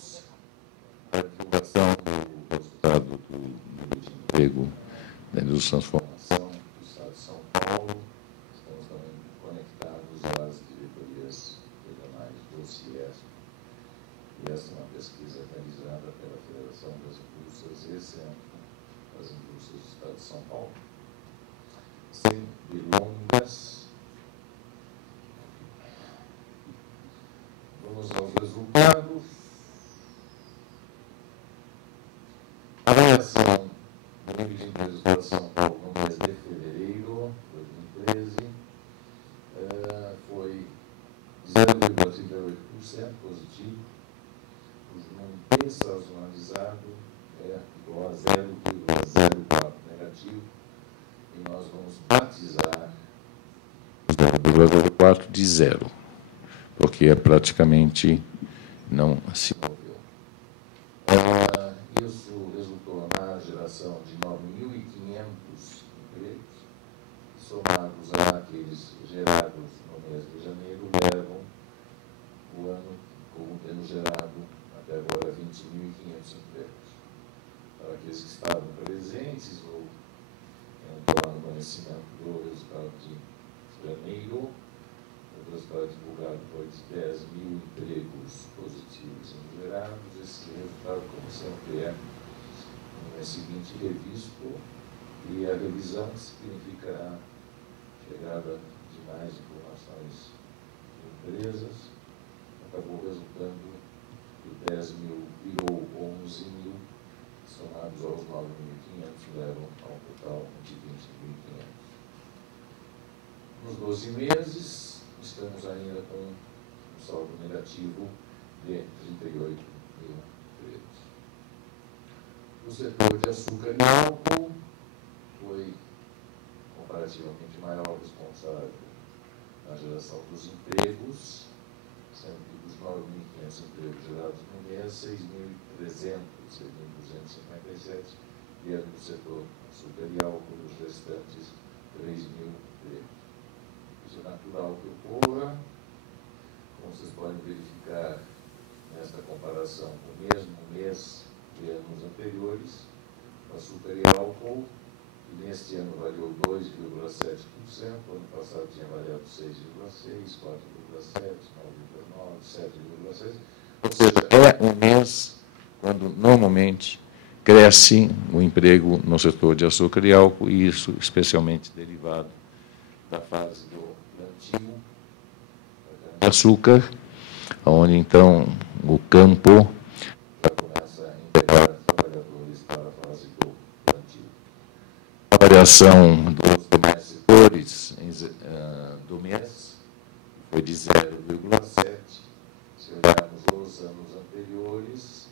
Temos a divulgação do resultado do nível de emprego da indústria de transformação do Estado de São Paulo. Estamos também conectados às diretorias regionais do CIESP. E essa é uma pesquisa realizada pela Federação das Indústrias e Centro das Indústrias do Estado de São Paulo. Sem delongas, vamos aos resultados. A variação do nível de emprego do Estado de São Paulo no mês de fevereiro de 2013 foi 0,38% positivo, cujo número dessazonalizado é igual a 0,04% negativo, e nós vamos batizar 0,04 de zero, porque praticamente não se moveu. Isso resultou na geração de 9.500 empregos, somados àqueles gerados no mês de janeiro, levam o ano como tendo gerado até agora 20.500 empregos. Para aqueles que estavam presentes ou tomando conhecimento do resultado de janeiro, o resultado divulgado foi de 10.000 empregos positivos gerados. Esse resultado, como sempre, é no mês seguinte revisto, e a revisão significará chegada de mais informações de empresas. Acabou resultando que 10.000 virou 11.000, somados aos 9.500, levam ao total de 20.500. Nos 12 meses, estamos ainda com um saldo negativo de 38.000 empregos. O setor de açúcar e álcool foi comparativamente maior responsável na geração dos empregos, sendo que dos 9.500 empregos gerados no mês, 6.300, 6.257 vieram do setor açúcar e álcool, e os restantes 3.000 empregos. Isso é natural que ocorra, como vocês podem verificar nesta comparação com o mesmo mês de anos anteriores. O açúcar e álcool, que neste ano variou 2,7%, ano passado tinha variado 6,6%, 4,7%, 9,9%, 7,6%. Ou seja, é um mês quando normalmente cresce o emprego no setor de açúcar e álcool, e isso especialmente derivado da fase do plantio de açúcar, onde então o campo começa a integrar trabalhadores para a fase do plantio. A variação dos demais setores do mês foi de 0,7%. Se olharmos os anos anteriores,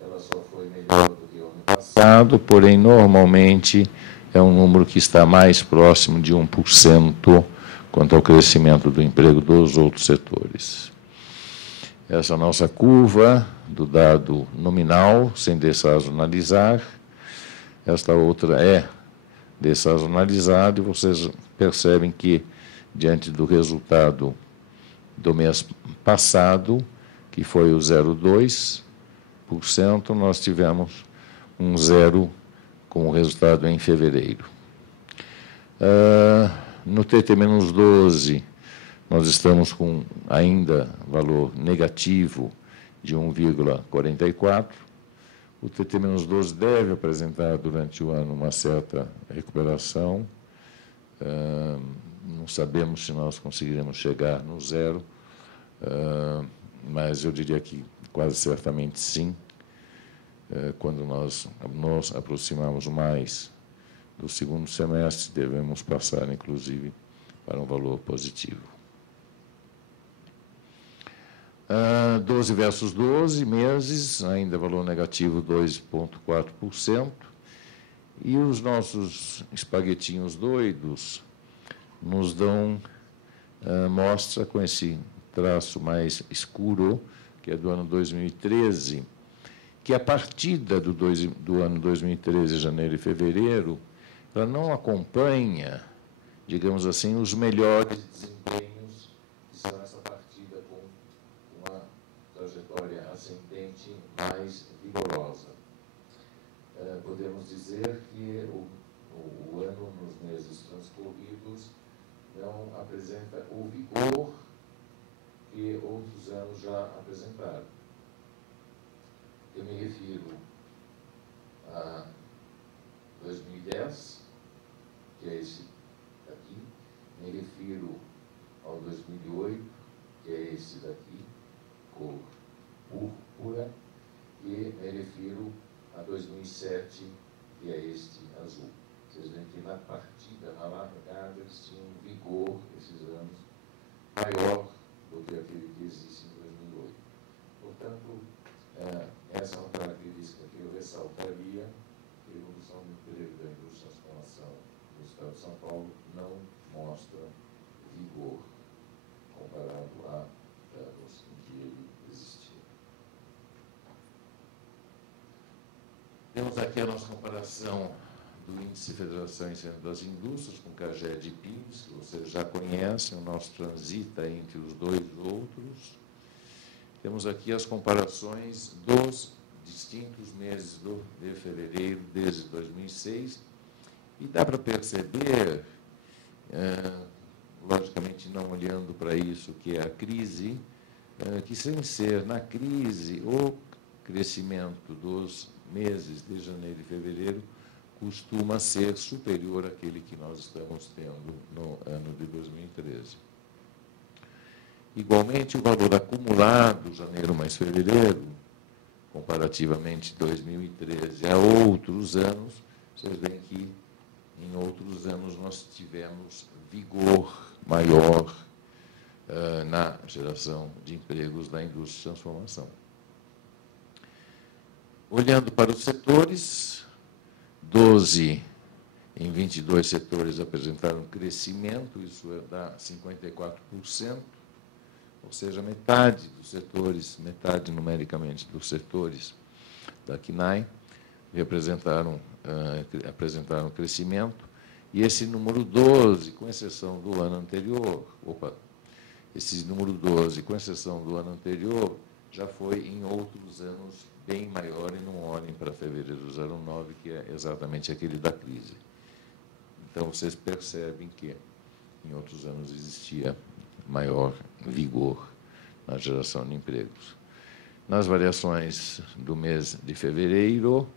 ela só foi melhor do que o ano passado, porém, normalmente, é um número que está mais próximo de 1% quanto ao crescimento do emprego dos outros setores. Essa nossa curva do dado nominal, sem dessazonalizar. Esta outra é dessazonalizada, e vocês percebem que, diante do resultado do mês passado, que foi o 0,2%, nós tivemos um zero com o resultado em fevereiro. No TT-12, nós estamos com ainda valor negativo de 1,44. O TT-12 deve apresentar durante o ano uma certa recuperação. Não sabemos se nós conseguiremos chegar no zero, mas eu diria que quase certamente sim, quando nós nos aproximarmos mais do segundo semestre, devemos passar, inclusive, para um valor positivo. 12 versus 12 meses, ainda valor negativo 2,4%, e os nossos espaguetinhos doidos nos dão mostra com esse traço mais escuro, que é do ano 2013, que a partida do ano 2013, janeiro e fevereiro, ela não acompanha, digamos assim, os melhores desempenhos que são essa partida com a trajetória ascendente mais vigorosa. Podemos dizer que o ano, nos meses transcorridos, não apresenta o vigor que outros anos já apresentaram. Eu me refiro a 2010, que é esse daqui, me refiro ao 2008, que é esse daqui, cor púrpura, e me refiro a 2007, que é este azul. Vocês veem que na partida, na largada, eles tinham um vigor, esses anos, maior do que aquele que existe em 2008. Portanto, essa é uma característica que eu ressaltaria, que a evolução do emprego da indústria de transformação no Estado de São Paulo não mostra vigor comparado a anos em que ele existia. Temos aqui a nossa comparação do Índice de Federação e Centro das Indústrias, com CAGED e PIMS, que vocês já conhecem, o nosso transita entre os dois outros. Temos aqui as comparações dos distintos meses de fevereiro, desde 2006, e dá para perceber, logicamente não olhando para isso que é a crise, que sem ser na crise, o crescimento dos meses de janeiro e fevereiro costuma ser superior àquele que nós estamos tendo no ano de 2013. Igualmente, o valor acumulado, janeiro mais fevereiro, comparativamente 2013 a outros anos, vocês veem que em outros anos nós tivemos vigor maior na geração de empregos da indústria de transformação. Olhando para os setores, 12 em 22 setores apresentaram crescimento, isso dá 54%, ou seja, metade dos setores, metade numericamente dos setores da CNAE apresentaram crescimento, e esse número 12, com exceção do ano anterior, esse número 12, com exceção do ano anterior, já foi em outros anos bem maior, e não olhem para fevereiro 09, que é exatamente aquele da crise. Então, vocês percebem que em outros anos existia maior vigor na geração de empregos. Nas variações do mês de fevereiro,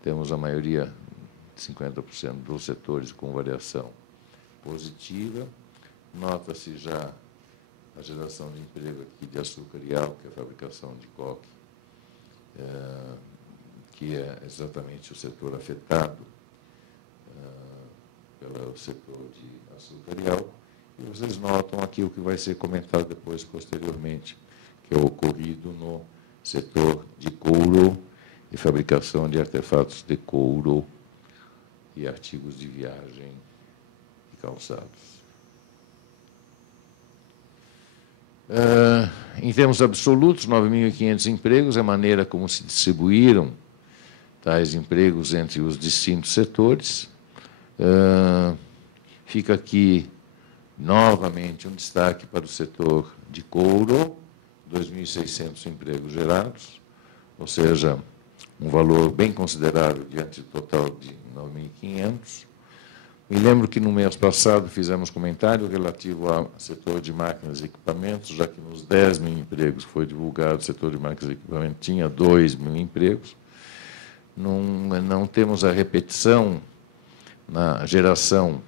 temos a maioria, 50% dos setores com variação positiva. Nota-se já a geração de emprego aqui de açúcar e álcool, que é a fabricação de coque, que é exatamente o setor afetado pelo setor de açúcar e álcool. E vocês notam aqui o que vai ser comentado depois, posteriormente, que é o ocorrido no setor de couro e fabricação de artefatos de couro e artigos de viagem e calçados. Em termos absolutos, 9.500 empregos, a maneira como se distribuíram tais empregos entre os distintos setores. Fica aqui, novamente, um destaque para o setor de couro, 2.600 empregos gerados, ou seja, um valor bem considerável diante do total de 9.500. Me lembro que no mês passado fizemos comentário relativo ao setor de máquinas e equipamentos, já que nos 10.000 empregos que foi divulgado, o setor de máquinas e equipamentos tinha 2.000 empregos. Não temos a repetição na geração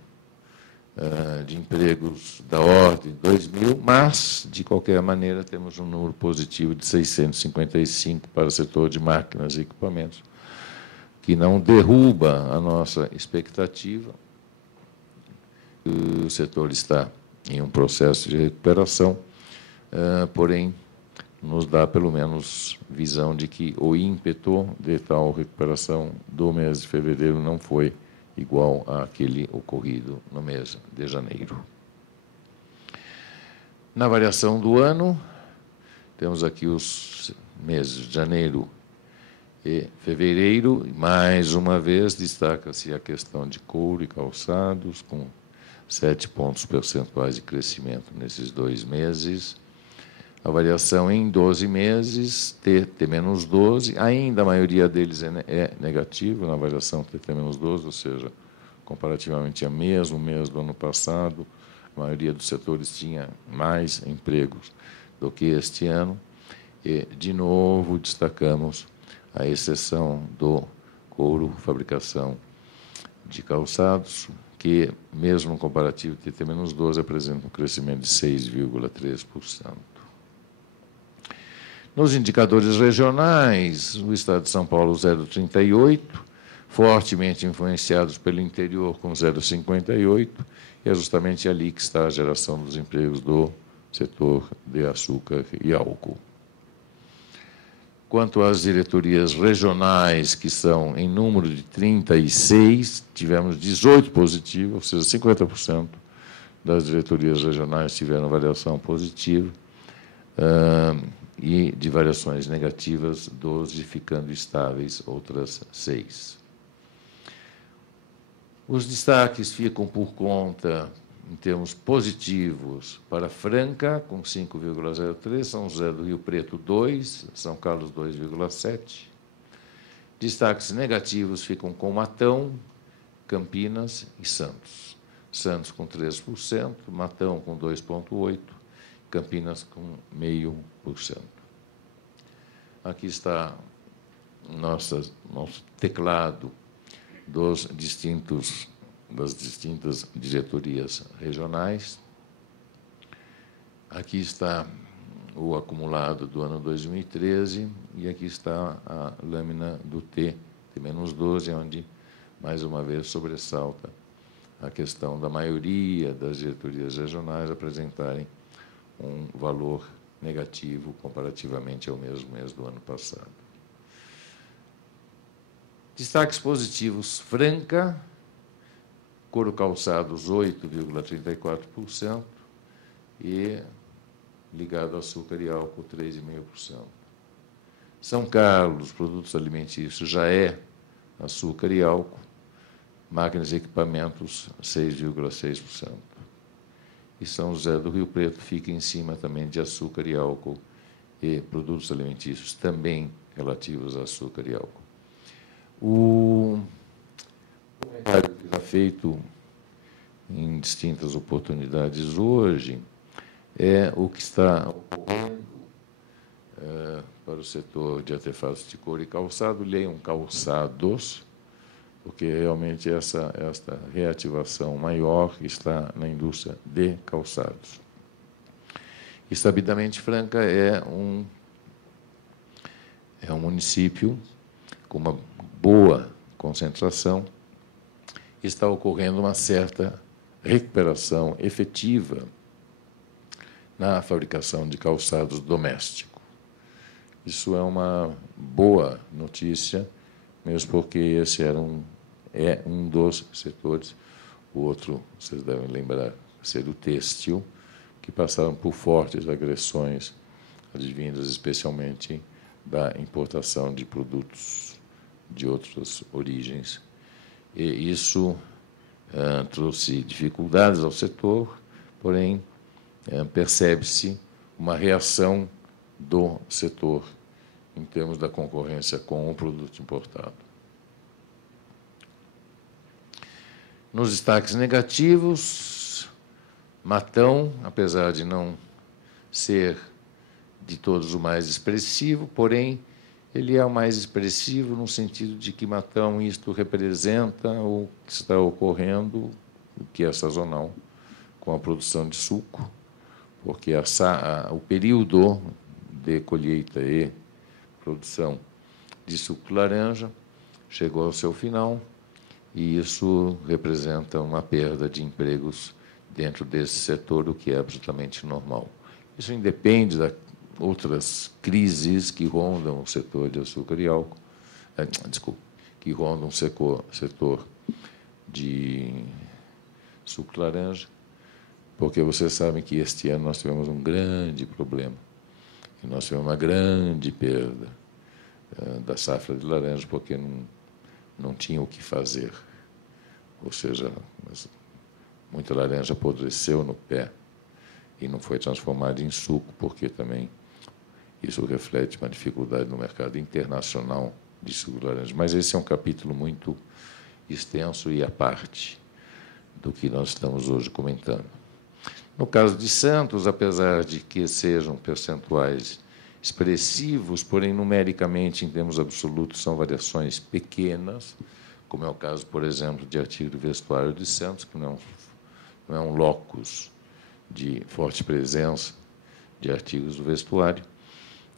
de empregos da ordem de 2.000, mas, de qualquer maneira, temos um número positivo de 655 para o setor de máquinas e equipamentos, que não derruba a nossa expectativa. O setor está em um processo de recuperação, porém, nos dá, pelo menos, visão de que o ímpeto de tal recuperação do mês de fevereiro não foi igual àquele ocorrido no mês de janeiro. Na variação do ano, temos aqui os meses de janeiro e fevereiro. Mais uma vez, destaca-se a questão de couro e calçados, com 7 pontos percentuais de crescimento nesses 2 meses. a variação em 12 meses, T-12, ainda a maioria deles é negativo na variação T-12, ou seja, comparativamente ao mesmo mês do ano passado, a maioria dos setores tinha mais empregos do que este ano. E, de novo, destacamos a exceção do couro, fabricação de calçados, que, mesmo no comparativo T-12, apresenta um crescimento de 6,3%. Nos indicadores regionais, o Estado de São Paulo, 0,38%, fortemente influenciados pelo interior, com 0,58%, e é justamente ali que está a geração dos empregos do setor de açúcar e álcool. Quanto às diretorias regionais, que são em número de 36, tivemos 18 positivos, ou seja, 50% das diretorias regionais tiveram variação positiva, e de variações negativas, 12 ficando estáveis, outras 6. Os destaques ficam por conta, em termos positivos, para Franca, com 5,03, São José do Rio Preto, 2, São Carlos, 2,7. Destaques negativos ficam com Matão, Campinas e Santos. Santos com 3%, Matão com 2,8%, Campinas com 0,5%. Aqui está nosso teclado das distintas diretorias regionais. Aqui está o acumulado do ano 2013 e aqui está a lâmina do T-12, onde, mais uma vez, sobressalta a questão da maioria das diretorias regionais apresentarem um valor negativo comparativamente ao mesmo mês do ano passado. Destaques positivos: Franca, couro calçados 8,34% e ligado a açúcar e álcool 3,5%. São Carlos, produtos alimentícios, já é açúcar e álcool, máquinas e equipamentos 6,6%. E São José do Rio Preto fica em cima também de açúcar e álcool e produtos alimentícios também relativos a açúcar e álcool. O comentário que já feito em distintas oportunidades hoje é o que está ocorrendo para o setor de artefatos de couro e calçado. Leiam calçados, porque realmente esta reativação maior está na indústria de calçados. E, sabidamente, Franca é um município com uma boa concentração. Está ocorrendo uma certa recuperação efetiva na fabricação de calçados domésticos. Isso é uma boa notícia, mesmo porque esse é um dos setores. O outro, vocês devem lembrar, ser o têxtil, que passaram por fortes agressões advindas especialmente da importação de produtos de outras origens. E isso trouxe dificuldades ao setor, porém, percebe-se uma reação do setor em termos da concorrência com o produto importado. Nos destaques negativos, Matão, apesar de não ser de todos o mais expressivo, porém, ele é o mais expressivo no sentido de que Matão isto representa o que está ocorrendo, o que é sazonal, com a produção de suco, porque o período de colheita e produção de suco de laranja chegou ao seu final, e isso representa uma perda de empregos dentro desse setor, o que é absolutamente normal. Isso independe das outras crises que rondam o setor de açúcar e álcool, que rondam o setor de suco de laranja, porque vocês sabem que este ano nós tivemos um grande problema, e nós tivemos uma grande perda da safra de laranja, porque não tinha o que fazer. Ou seja, muita laranja apodreceu no pé e não foi transformado em suco, porque também isso reflete uma dificuldade no mercado internacional de suco de laranja. Mas esse é um capítulo muito extenso e à parte do que nós estamos hoje comentando. No caso de Santos, apesar de que sejam percentuais expressivos, porém, numericamente, em termos absolutos, são variações pequenas, como é o caso, por exemplo, de artigo do vestuário de Santos, que não é um locus de forte presença de artigos do vestuário.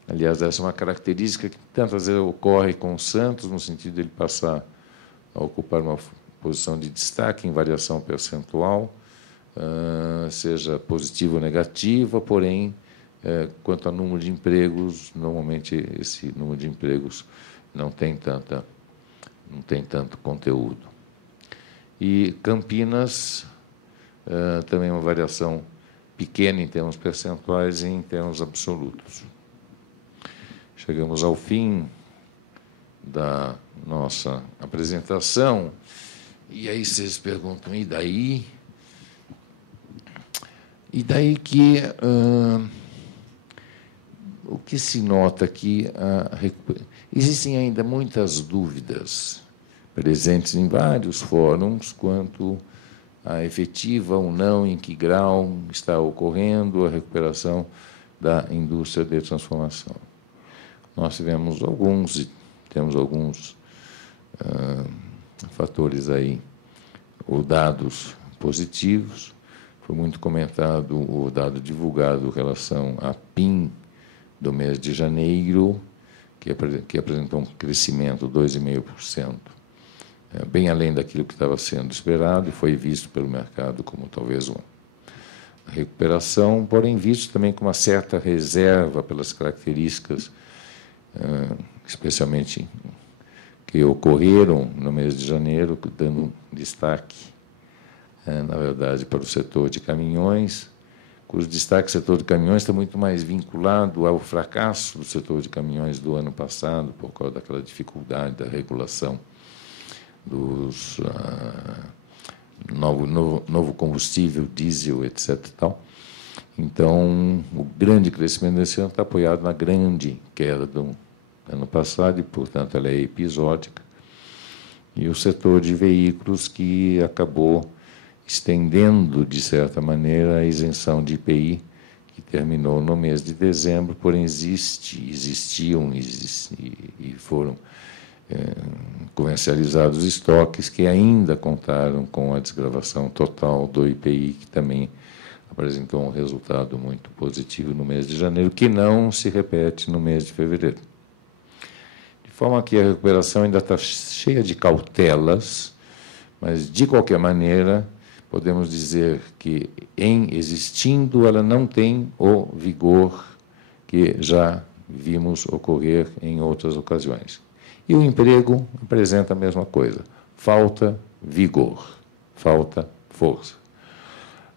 Aliás, essa é uma característica que tantas vezes ocorre com o Santos, no sentido de ele passar a ocupar uma posição de destaque em variação percentual, seja positiva ou negativa, porém, quanto ao número de empregos, normalmente esse número de empregos não tem tanto conteúdo. E Campinas também é uma variação pequena em termos percentuais e em termos absolutos. Chegamos ao fim da nossa apresentação, e aí vocês perguntam, e daí? E daí que o que se nota aqui, existem ainda muitas dúvidas presentes em vários fóruns quanto à efetiva ou não, em que grau está ocorrendo a recuperação da indústria de transformação. Nós temos alguns fatores aí, ou dados positivos. Foi muito comentado o dado divulgado em relação à PIM do mês de janeiro, que apresentou um crescimento de 2,5%, bem além daquilo que estava sendo esperado, e foi visto pelo mercado como talvez uma recuperação, porém visto também com uma certa reserva pelas características, especialmente que ocorreram no mês de janeiro, dando destaque, na verdade, para o setor de caminhões, cujo destaque do setor de caminhões está muito mais vinculado ao fracasso do setor de caminhões do ano passado, por causa daquela dificuldade da regulação dos novo combustível, diesel, etc. Tal. Então, o grande crescimento desse ano está apoiado na grande queda do ano passado, e, portanto, ela é episódica. E o setor de veículos, que acabou estendendo, de certa maneira, a isenção de IPI, que terminou no mês de dezembro, porém existiam e foram comercializados estoques que ainda contaram com a desgravação total do IPI, que também apresentou um resultado muito positivo no mês de janeiro, que não se repete no mês de fevereiro. De forma que a recuperação ainda está cheia de cautelas, mas, de qualquer maneira, podemos dizer que, em existindo, ela não tem o vigor que já vimos ocorrer em outras ocasiões. E o emprego apresenta a mesma coisa. Falta vigor, falta força.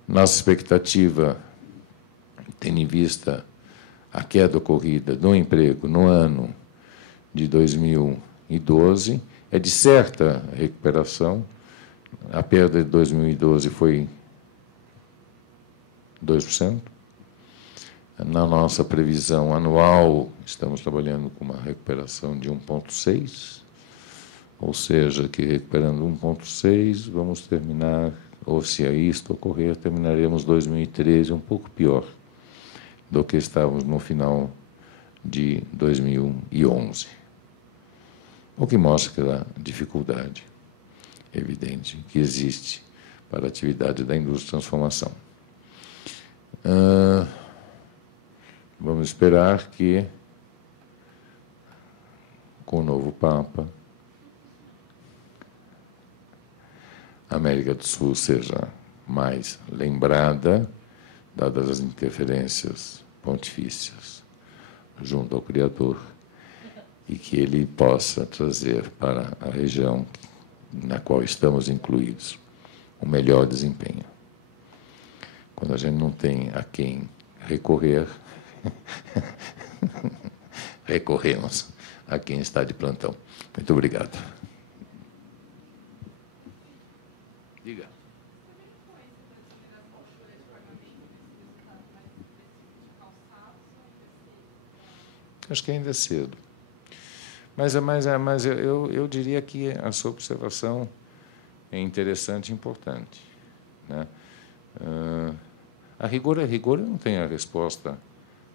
Nossa expectativa, tendo em vista a queda ocorrida no emprego no ano de 2012, é de certa recuperação. A perda de 2012 foi 2%. Na nossa previsão anual, estamos trabalhando com uma recuperação de 1,6%, ou seja, que recuperando 1,6%, vamos terminar, ou se isto ocorrer, terminaremos 2013 um pouco pior do que estávamos no final de 2011. O que mostra a dificuldade evidente que existe para a atividade da indústria de transformação. Vamos esperar que, com o novo Papa, a América do Sul seja mais lembrada, dadas as interferências pontifícias junto ao Criador, e que ele possa trazer para a região na qual estamos incluídos o melhor desempenho. Quando a gente não tem a quem recorrer, recorremos a quem está de plantão. Muito obrigado. Diga. Acho que ainda é cedo. Mas eu diria que a sua observação é interessante e importante, né? A rigor, eu não tenho a resposta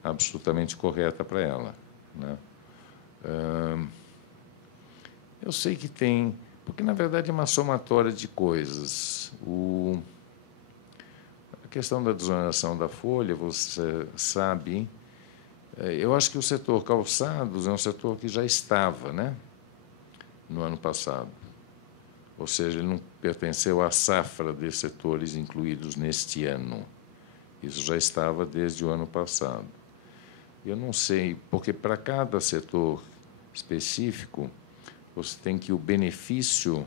absolutamente correta para ela, né? Eu sei que tem, porque, na verdade, é uma somatória de coisas. A questão da desoneração da folha, você sabe, eu acho que o setor calçados é um setor que já estava, né, no ano passado. Ou seja, ele não pertenceu à safra de setores incluídos neste ano. Isso já estava desde o ano passado. Eu não sei, porque para cada setor específico, você tem que o benefício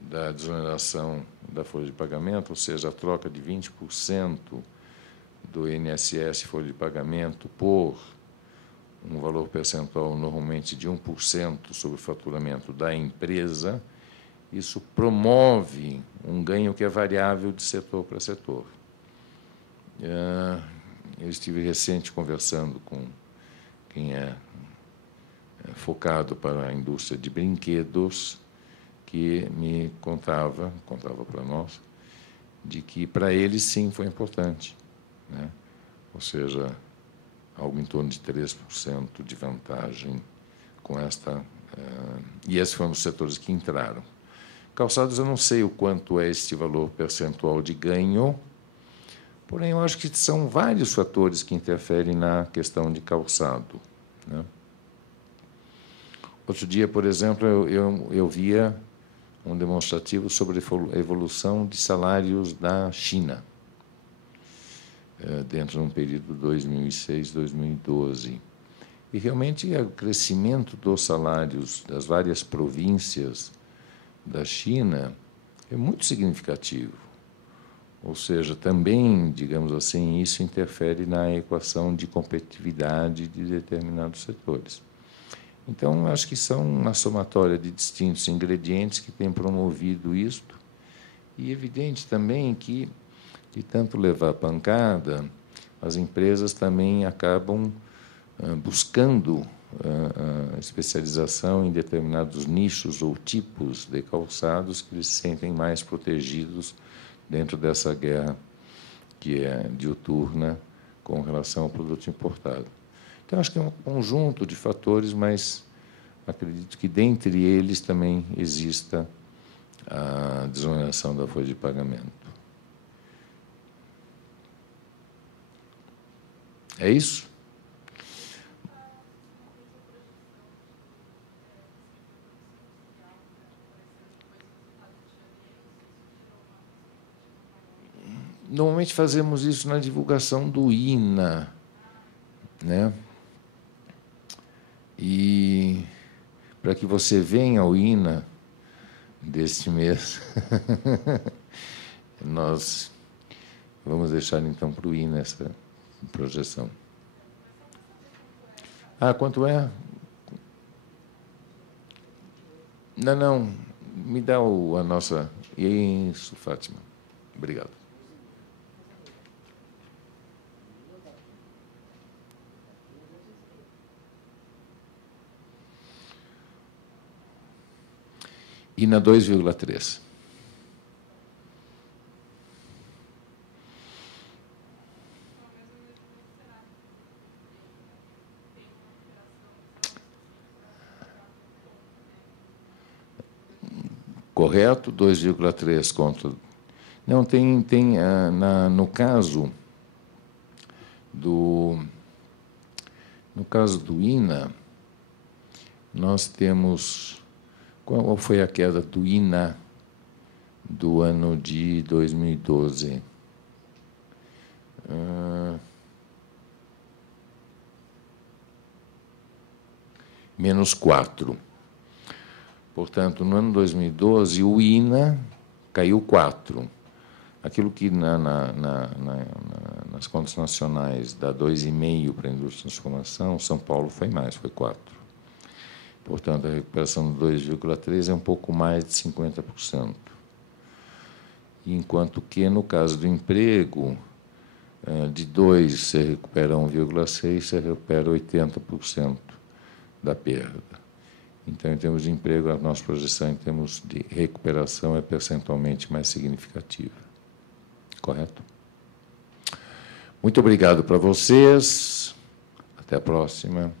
da desoneração da folha de pagamento, ou seja, a troca de 20% do INSS folha de pagamento por um valor percentual normalmente de 1% sobre o faturamento da empresa, isso promove um ganho que é variável de setor para setor. Eu estive recente conversando com quem é focado para a indústria de brinquedos, que me contava para nós, de que para eles sim foi importante, né? Ou seja, algo em torno de 3% de vantagem com esta. E esses foram os setores que entraram. Calçados, eu não sei o quanto é este valor percentual de ganho, porém, eu acho que são vários fatores que interferem na questão de calçado, né? Outro dia, por exemplo, eu via um demonstrativo sobre a evolução de salários da China, dentro de um período 2006-2012. E, realmente, o crescimento dos salários das várias províncias da China é muito significativo. Ou seja, também, digamos assim, isso interfere na equação de competitividade de determinados setores. Então, acho que são uma somatória de distintos ingredientes que têm promovido isto. E evidente também que, de tanto levar pancada, as empresas também acabam buscando especialização em determinados nichos ou tipos de calçados que eles se sentem mais protegidos dentro dessa guerra que é diuturna com relação ao produto importado. Então, acho que é um conjunto de fatores, mas acredito que, dentre eles, também exista a desoneração da folha de pagamento. É isso? Normalmente fazemos isso na divulgação do INA, né? E para que você venha ao INA deste mês, nós vamos deixar então para o INA essa projeção. Quanto é? Não, me dá a nossa. Isso, Fátima. Obrigado. E na 2,3. Correto, 2,3 contra. Não, no caso do INA, nós temos. Qual foi a queda do INA do ano de 2012? Menos 4. Portanto, no ano 2012, o INA caiu 4. Aquilo que nas contas nacionais dá 2,5 para a indústria de transformação, São Paulo foi mais, foi 4. Portanto, a recuperação do 2,3 é um pouco mais de 50%. Enquanto que, no caso do emprego, de 2 você recupera 1,6, você recupera 80% da perda. Então, em termos de emprego, a nossa projeção em termos de recuperação é percentualmente mais significativa. Correto? Muito obrigado para vocês. Até a próxima.